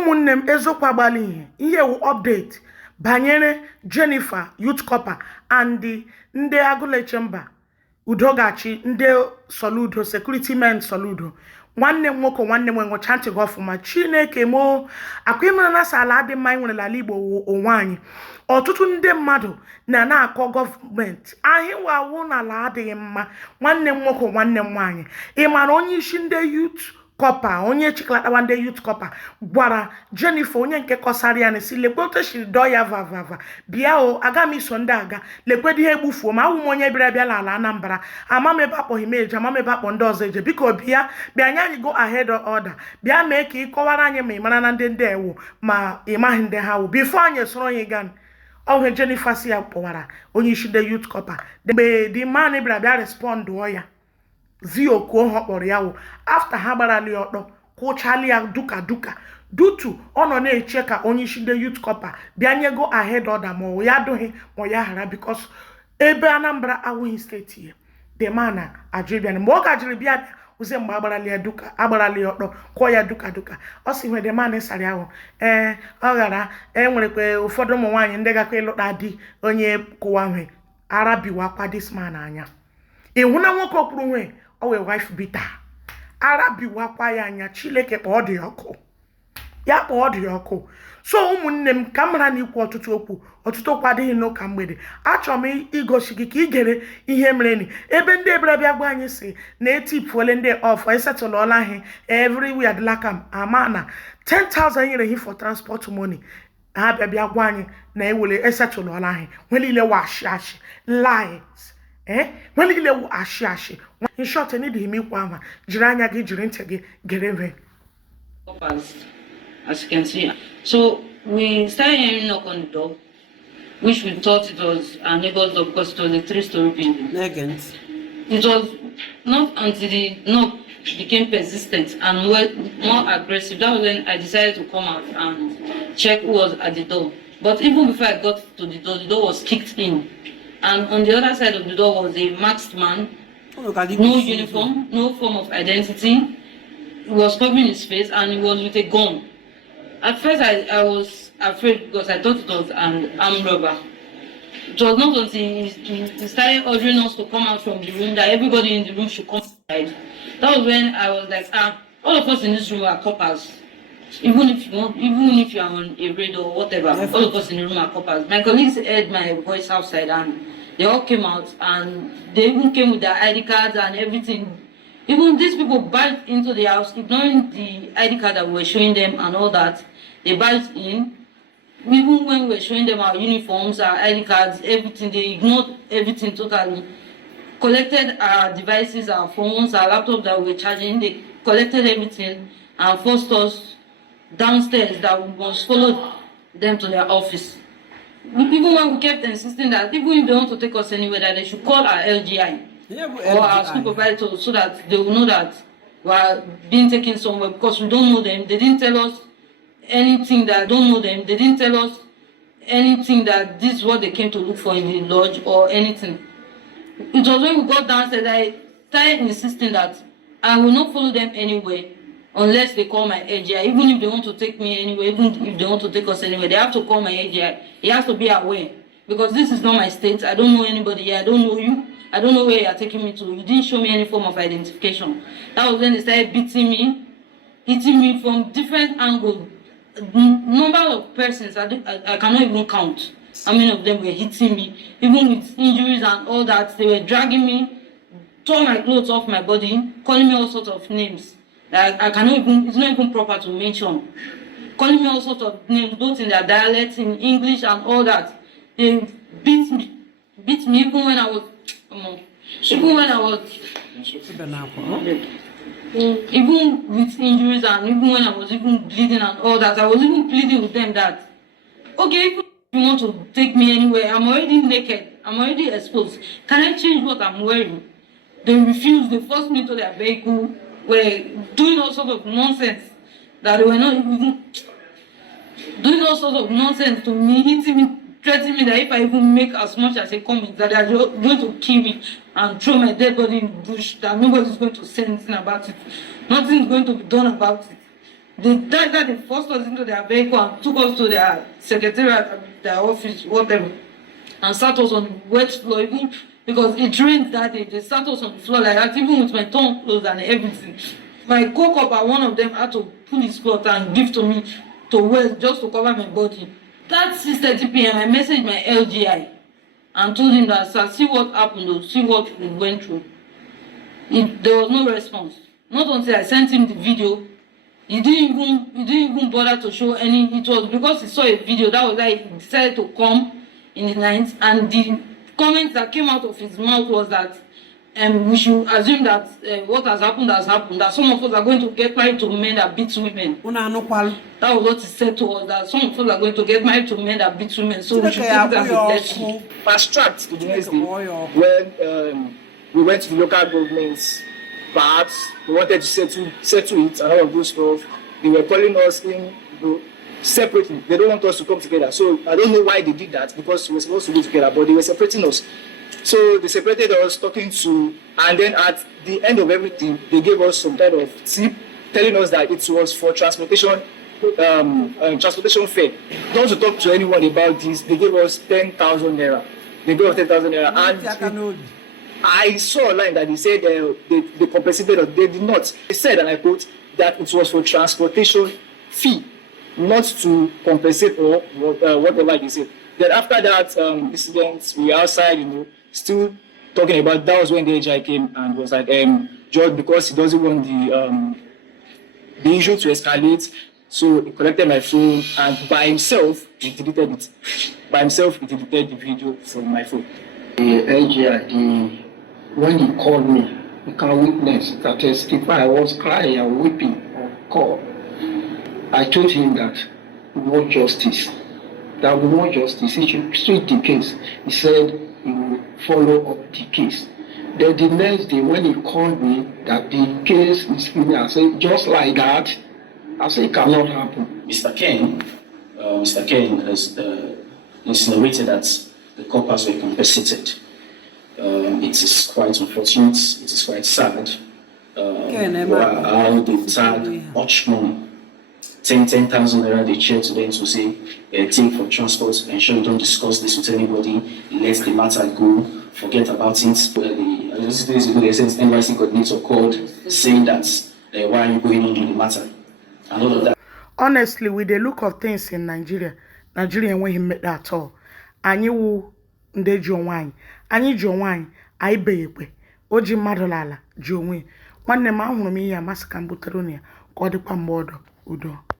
ụmụnne m ezokwa gbali ihe wu update banyere Jennifer Youth Corper and ndị Agụleche mba Udogachi ndị Soludo security men Soludo nwanne m nwoke nwanne m nwocha ntị gị ọfụma Chineke mo akwa ịmara na sala adị mma nwere n'ala Igbo onwe anyị ọtụtụ ndị mmadụ na-akọ gọọmenti ahịwawu n'ala adịghị mma nwanne m nwoke nwanne m nwaanyị ị mara onye isi ndị Youth Corper onye chiklatawa ndị Youth Corper gwara Jennifer onye nke kọsara ya n'isi lekwe otu shiri dọ ya vavava bịa o aga m iso ndị aga lekwedo ihe egbufuo ma awụ m onye bịara bịa n'ala Anambra ama m ebe akpọghị m eje ama m ebe akpọ ndị ọzọ eje biko bịa nye anyị go ahead order bịa mee ka ị kọwara anyị ma ị mara na ndị ewu ma ị maghị ndị ha wụ bifo anyị soro anyị gaa ọhụrụ Jennifer si ya kpọwara onye isi ndị Youth Corper mgbe the man bịara bịa respond ya ziokuo ha kpọrọ ya wụ after ha gbarali ọtọ kwụchali ya duka dutu ọ nọ na-eche ka onye isi ndị Youth Corper bịa nye go ahead order ma ya adụghị ma ya ghara because ebe Anambra awụghị steeti ya the man ajụ bịa mgbe ọ gajiri bịa uze mgbe agbarali ọtọ kwụọ ya duka ọ sị nwe the man sara ahụ ọ ghara enwerekwa ụfọdụ ụmụ nwaanyị ndị gakwa ịlụta di onye kụwa nwe arabiwakwa this man anya ịhụ na nwoke okpuru nwe o we wife bita arabiwakwa ya anya Chineke kpọọ dị ọkụ ya kpọọ dị ọkụ so ụmụnne m ka mara na ikwu ọtụtụ okwu adịghị n'ụka mgbede achọrọ m igosi gị ka ị gere ihe mere ni ebe ndị ebịara gwa anyị si na etipuole ndị ọfọ esetụlụọla anyị everywhere dịlaka ama na 10,000 nyere hi for transport money ha bịa gwa anyị na ewele esetụlụọla anyị nwere ile washi lies when you level ashi. In short, I need him ikwa jiranya gi jiri ntị gị gereve. As you can see. So we started hearing knock on the door, which we thought it was our neighbor's door because it was a 3-story building. Legends. It was not until the knock became persistent and more aggressive. That was when I decided to come out and check who was at the door. But even before I got to the door was kicked in. And on the other side of the door was a masked man, no uniform, no form of identity. He was covering his face and he was with a gun. At first I was afraid because I thought it was an armed robber. It was not until he started ordering us to come out from the room that everybody in the room should come inside. That was when I was like, all of us in this room are coppers. Even if you are on a raid or whatever, all of us in the room are coppers. My colleagues heard my voice outside and they all came out and they even came with their ID cards and everything. Even these people barged into the house, ignoring the ID card that we were showing them and all that. They barged in. Even when we were showing them our uniforms, our ID cards, everything, they ignored everything totally. Collected our devices, our phones, our laptops that we were charging. They collected everything and forced us downstairs that we must follow them to their office. Even when we kept insisting that even if they want to take us anywhere, that they should call our LGI or our supervisor so that they will know that we are being taken somewhere because we don't know them. They didn't tell us anything that don't know them. They didn't tell us anything that this is what they came to look for in the lodge or anything. It was when we got downstairs that I started insisting that I will not follow them anywhere unless they call my AGI. Even if they want to take me anywhere, even if they want to take us anywhere, they have to call my AGI. He has to be aware. Because this is not my state. I don't know anybody here. I don't know you. I don't know where you are taking me to. You didn't show me any form of identification. That was when they started beating me, hitting me from different angles. Number of persons, I cannot even count how many of them were hitting me. Even with injuries and all that, they were dragging me, tore my clothes off my body, calling me all sorts of names. I cannot even, it's not even proper to mention. Calling me all sorts of names, both in their dialects, in English and all that. They beat me even when I was, even with injuries and even when I was even bleeding and all that, I was even pleading with them that, okay, if you want to take me anywhere, I'm already naked, I'm already exposed. Can I change what I'm wearing? They refused, they forced me to their vehicle. Were doing all sorts of nonsense that they were not even doing all sorts of nonsense to me, hitting me, threatening me that if I even make as much as a comment that they are going to kill me and throw my dead body in the bush, that nobody is going to say anything about it. Nothing is going to be done about it. They forced us into their vehicle and took us to their secretariat, their office, whatever, and sat us on the wet floor, even because it rained that day. They sat us on the floor like that, even with my tongue closed and everything. My co-copper, one of them, had to pull his cloth and give to me to wear just to cover my body. That 6:30 p.m., I messaged my LGI and told him that, sir, see what happened, or see what we went through. There was no response. Not until I sent him the video. He didn't even bother to show any. It was because he saw a video, that was why he decided to come in the night. And the comment that came out of his mouth was that we should assume that what has happened, that some of us are going to get married to men that beat women. That was what he said to us, that some of us are going to get married to men that beat women. So we should take it as a blessing. Fast tracked to the next day when we went to the local governments. Perhaps they wanted to settle it and all of those stuff. They were calling us in separately. They don't want us to come together. So I don't know why they did that, because we were supposed to be together, but they were separating us. So they separated us, talking to, and then at the end of everything, they gave us some kind of tip, telling us that it was for transportation fare. Not to talk to anyone about this, they gave us 10,000 naira. They gave us 10,000 naira. And I saw a line that they said they compensated us. They did not. They said, and I quote, that it was for transportation fee, not to compensate or whatever they said. Then after that incident, we were outside, still talking about. That was when the AGI came and was like, George, because he doesn't want the issue to escalate, so he collected my phone and by himself he deleted it. By himself he deleted the video from my phone. The AGI, when he called me, you can witness, you can testify. I was crying and weeping on call. I told him that we want justice. That we want justice. He should treat the case. He said he will follow up the case. Then the next day, when he called me that the case is finished, I said, just like that, I said it cannot happen. Mr. Ken has insinuated that the coppers were compensated. It is quite unfortunate, it is quite sad. How they tag much money. 10,000 naira they share to them to say, take for transport, ensure you don't discuss this with anybody, let the matter go, forget about it. Just 2 days ago, they sent NYC coordinator called saying that, why are you going on with the matter? And all of that. Honestly, with the look of things in Nigeria when he made that at all. Anyị wu ndị ji onwe anyị. Anyị ji onwe anyị, anyị be ekwe. O ji mmadụ lala ji onwe. Nwanne m ahụrụ m ihe amasị ka m butere ya ka ọ dịkwa mgbe ọdọ udo.